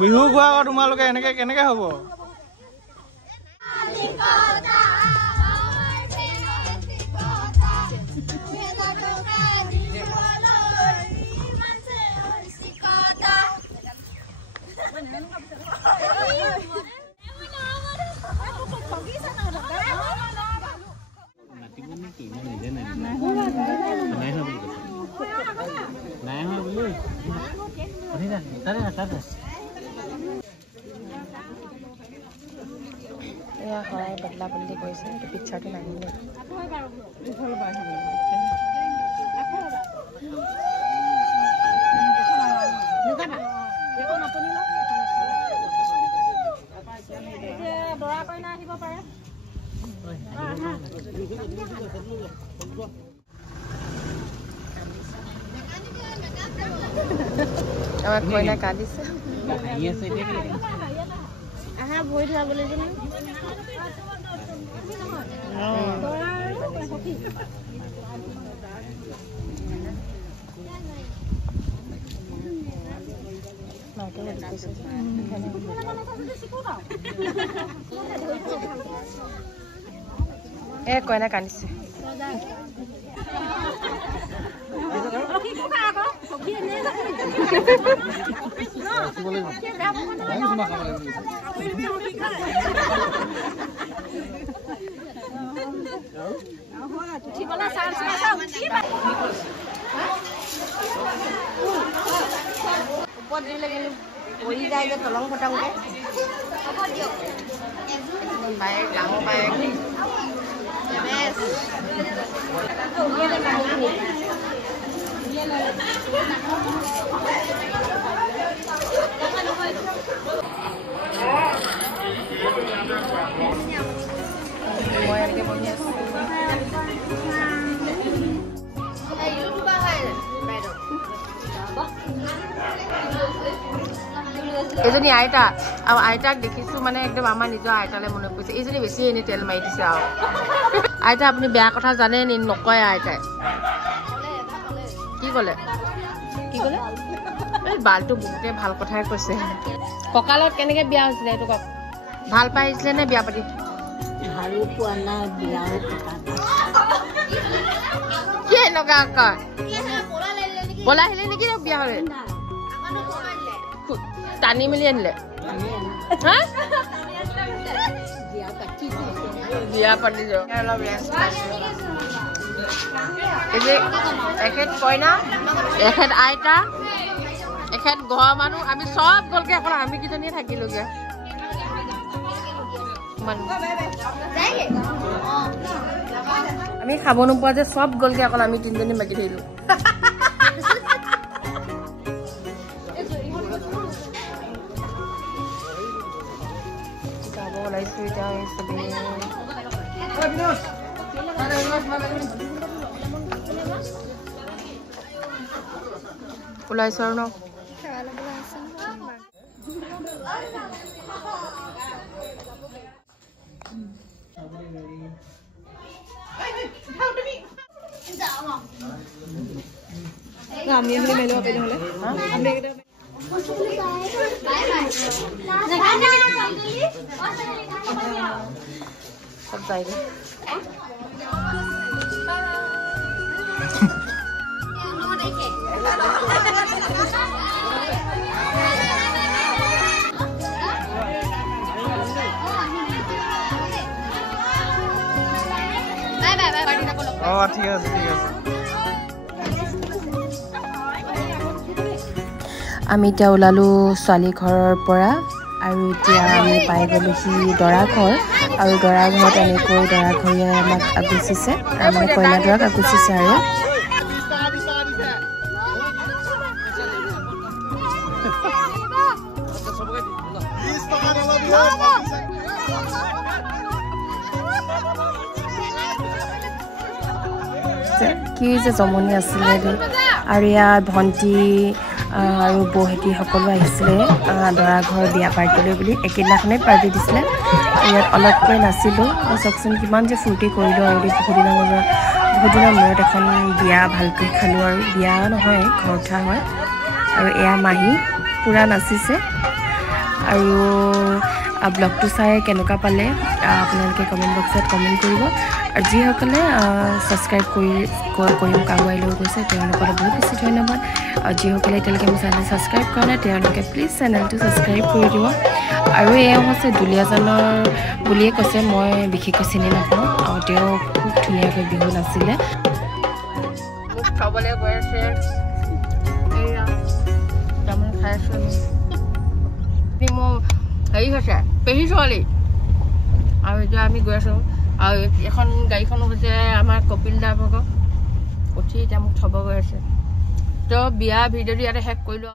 বিহু গোৱা তোমালোকে এনেকে কেনেকে হ'ব হয় বদলা বদলি কৰিছে পিকচাৰটো নাহিলে দৰা কইনা আহিব পাৰে আমাৰ কইনা কান্দিছে আহা ভৰি ধুৱাবলৈ যে এ কইনা কান্দিছে ওপৰত দিলে কিন্তু পৰি যায় যে তলং ফটাংকে বাইক ডাঙৰ বাইক মই এনেকে বহি আছো এইজনী আইতা আৰু আইতাক দেখিছো মানে একদম আমাৰ নিজৰ আইতালৈ মনত পৰিছে এইজনী বেছি এনে তেল মাৰি দিছে আৰু আইতা আপুনি বেয়া কথা জানে নি নকয় আইতাই কি ক'লে এই বালটো বহুতে ভাল কথাই কৈছে কঁকালত কেনেকে বিয়া হৈছিলে এইটো কওক ভাল পাই আহিছিলে নে বিয়া পাতি ভালো পোৱা নাই বিয়াও কি এনেকুৱা কয় পলাই আহিলে নেকি বিয়া হলে টানি মেলি আনিলে বিয়া পাতি অলপ ৰেষ্ট পাইছো এখেত কইনা এখেত আইতা এখেত ঘৰৰ মানুহ আমি চব গ'লগে অকল আমি কেইজনীয়ে থাকিলোগে আমি খাব নোপোৱা যে চব গ'লগে অকল আমি তিনিজনী বাকী থাকিলো যাব ওলাইছো এতিয়া আমি চবেই ওলাইছো আৰু ন আমি আহিলে মেলো আপে নহলে सब जाएगा ঠিক আছে আমি এতিয়া ওলালো ছোৱালী ঘৰৰ পৰা আৰু এতিয়া আমি পাই গ'লোহি দৰা ঘৰ আৰু দৰা ঘৰত এনেকৈ দৰা ঘৰীয়াই আমাক আগুচিছে মানে কইনা দৰাক আগুচিছে আৰু কি যে জমনি আছিলে আৰু ইয়াত ভণ্টি আৰু বৌহেঁতি সকলো আহিছিলে দৰা ঘৰ বিয়া পাৰ্টিলৈ বুলি একেদিনাখনেই পাৰ্টি দিছিলে ইয়াত অলপকৈ নাছিলোঁ চাওকচোন কিমান যে ফূৰ্তি কৰিলোঁ আৰু বহুদিনৰ মূৰত বহুত দিনৰ মূৰত এখন বিয়া ভালকৈ খালোঁ আৰু বিয়া নহয় ঘৰ উঠা হয় আৰু এয়া মাহী পূৰা নাচিছে আৰু ব্লগটো চাই কেনেকুৱা পালে আপোনালোকে কমেণ্ট বক্সত কমেণ্ট কৰিব আৰু যিসকলে ছাবস্ক্ৰাইব কৰি মোক আগুৱাই লৈ গৈছে তেওঁলোকৰ বহুত বেছি ধন্যবাদ আৰু যিসকলে এতিয়ালৈকে মোৰ চেনেল ছাবস্ক্ৰাইব কৰা নাই তেওঁলোকে প্লিজ চেনেলটো ছাবস্ক্ৰাইব কৰি দিব আৰু এওঁ হৈছে দুলীয়াজানৰ বুলিয়ে কৈছে মই বিশেষকৈ চিনি নাপাওঁ আৰু তেওঁ খুব ধুনীয়াকৈ বিহু নাছিলে মোক খাবলৈ গৈ আছে এয়া তামোল খাই আছোঁ মোৰ হেৰি হৈছে পেহী ছোৱালী আৰু এতিয়া আমি গৈ আছোঁ আৰু এখন গাড়ীখনো হৈছে আমাৰ কপিল দা ভাগৰ উঠি এতিয়া মোক থ'ব গৈ আছে তো বিয়া ভিডিঅ'টো ইয়াতে শেষ কৰিলোঁ